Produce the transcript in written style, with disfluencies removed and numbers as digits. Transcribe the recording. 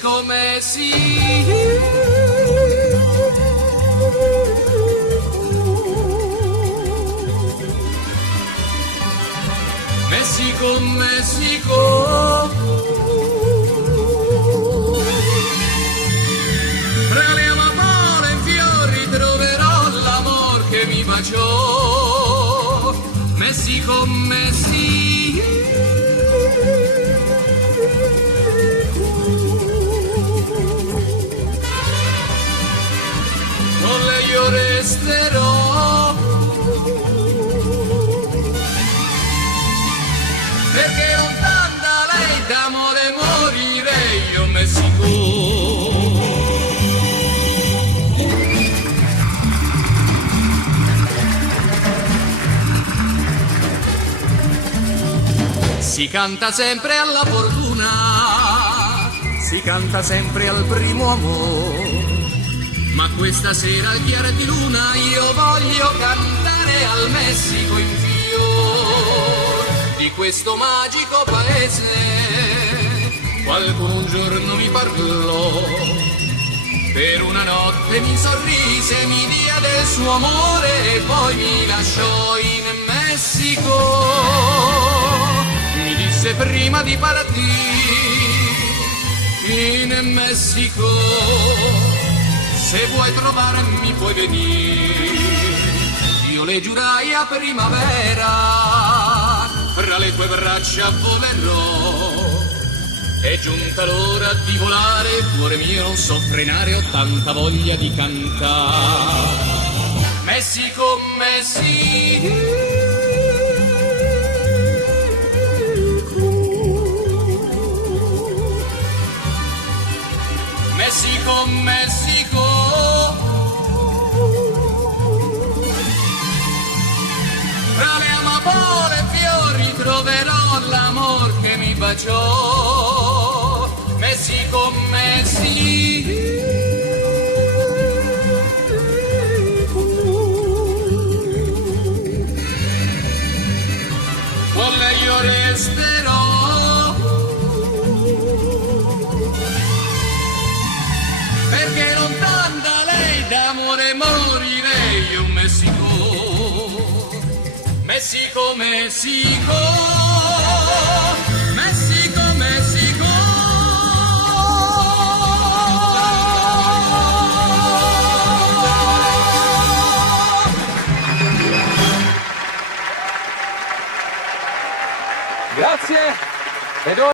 Messico, Messico. Messico, Messico. Tra le amapola in fiori troverò l'amor che mi baciò. Messico, Messico. Con lei io resterò, perché lontano da lei d'amore morirei io, Messico. Si canta sempre alla fortuna, si canta sempre al primo amore, ma questa sera al chiaro di luna io voglio cantare al Messico in fior di questo magico paese. Qualcuno un giorno mi parlò, per una notte mi sorrise, mi dia del suo amore e poi mi lasciò in Messico. Mi disse prima di partire in Messico, se vuoi trovarmi puoi venire. Io le giurai a primavera, fra le tue braccia volerò. È giunta l'ora di volare, cuore mio non so frenare, ho tanta voglia di cantare. Messico, Messico. Messico, Messico. Tra le amapole e fiori troverò l'amor che mi baciò. Messico, Messico. Con lei io resterò, perché lontano da lei d'amore morirei io, Messico. Messico, Messico. Messico, Messico. Grazie. Ed ora